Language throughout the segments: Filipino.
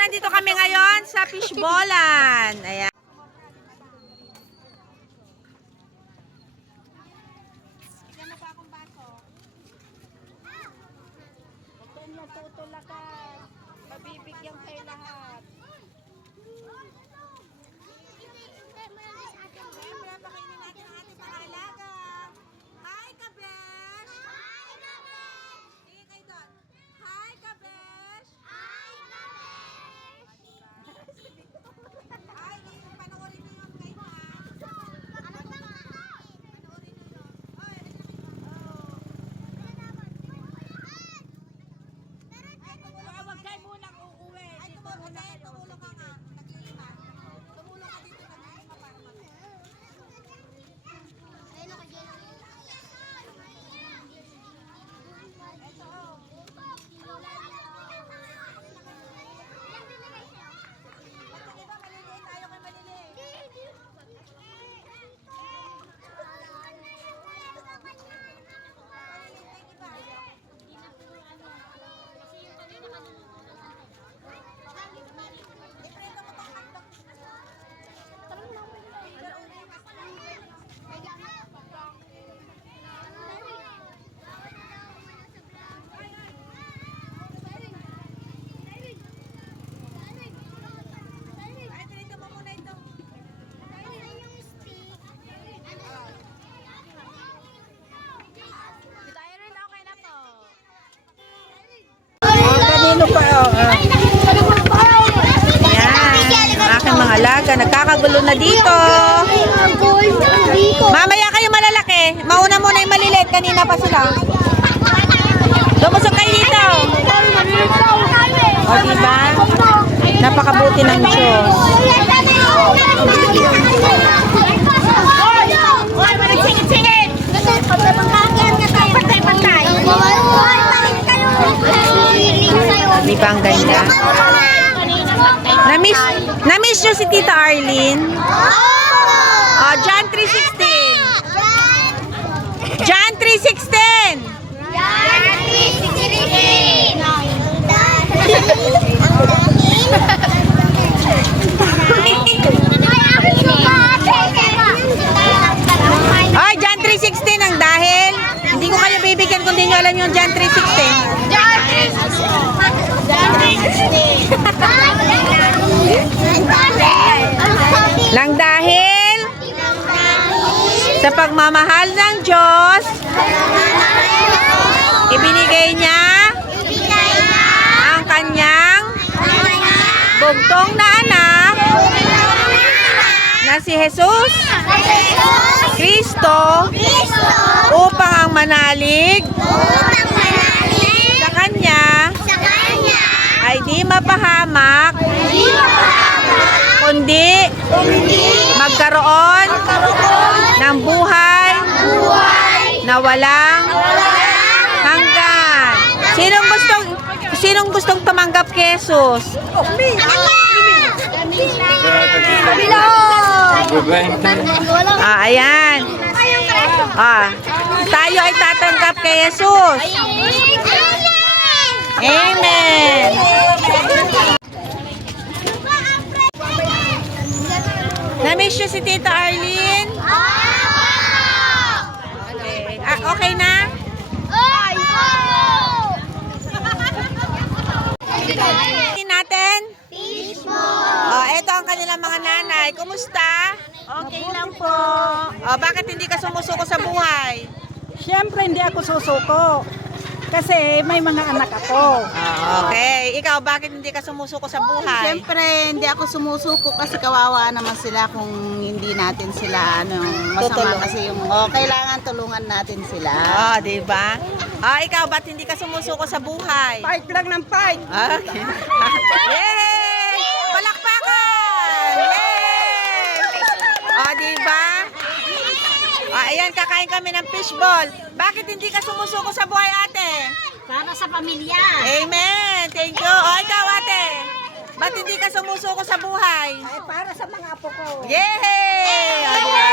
nandito kami ngayon sa fishballan. Ayan. Mabibigyan kayo lahat. Pinapakainin natin ang ating mga alaga. Hi, Kabesh! Hi, Kabesh! Sige kayo doon. Hi, Kabesh! Hi, Kabesh! Ay, panoorin niyo yung kayo ha. Panoorin niyo yun. Oy, Huwag kayo munang uuwi. ay, tumulong ka nga. Naglilima. Tumulong ka dito, naglilima para mag- Di ba maliliit? Ayaw kayo maliliit. Iprito mo tong hotdog. Ay, prito mo muna ito. Kanino pa? Yan, ang aking mga alaga. Nagkakagulo na dito. Mamaya kayo malalaki. Mauna muna yung maliliit. Kanina pa sila. Lumusok kayo dito. O, diba? Napakabuti ng Diyos. Diba ang ganda? Na-miss nyo si Tita Arlene? Oh, John 3:16. John 3:16. Ay, John 3:16 ang dahil. Hindi ko kayo bibigyan kung di nyo alam yung John 3:16. Lang dahil sa pagmamahal ng Diyos, ibinigay niya ang kanyang bugtong na anak na si Jesus Kristo upang ang manalig sa kanya ay di mapahamak kundi magkaroon ng buhay na walang hanggan. Sinong gustong tumanggap kay Jesus? Ayan. Tayo ay tatanggap kay Jesus. Amen. Na-miss nyo si Tita Arlene? Okay. Okay na? Natin? Oh, ito ang kanilang mga nanay. Kumusta? Okay lang po. Oh, bakit hindi ka sumusuko sa buhay? Siyempre hindi ako susuko. Kasi may mga anak ako. Okay. Ikaw, bakit hindi ka sumusuko sa buhay? Siyempre, hindi ako sumusuko kasi kawawa naman sila kung hindi natin sila masama Tutulong. kasi yung kailangan tulungan natin sila. Oh, di ba? Ikaw, ba't hindi ka sumusuko sa buhay? Fight lang ng fight. Okay. Yay! Palakpakan! Yay! Di ba? Ayan, kakain kami ng fishball. Bakit hindi ka sumusuko sa buhay, ate? Para sa pamilya. Amen! Thank you. Ikaw, ate? Ba't hindi ka sumusuko sa buhay? Ay, para sa mga apo ko. Yay! Diba?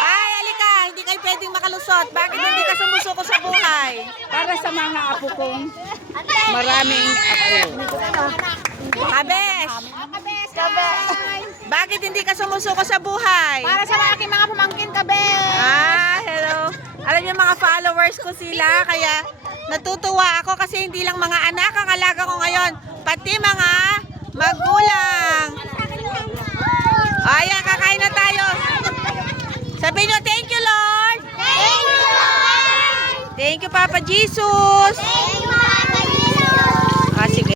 Ay, alika, hindi kayo pwedeng makalusot. Bakit hindi ka sumusuko sa buhay? Para sa mga apo kong maraming apo. Kabesh! Bakit hindi ka sumusuko sa buhay? Para sa aking mga pamangkin, Kabesh! Hello. Alam niyo mga followers ko sila, kaya natutuwa ako kasi hindi lang mga anak ang alaga ko ngayon, pati mga magulang. Ayan, kakain na tayo. Sabihin niyo, thank you, Lord. Thank you, Lord! Thank you, Papa Jesus. Thank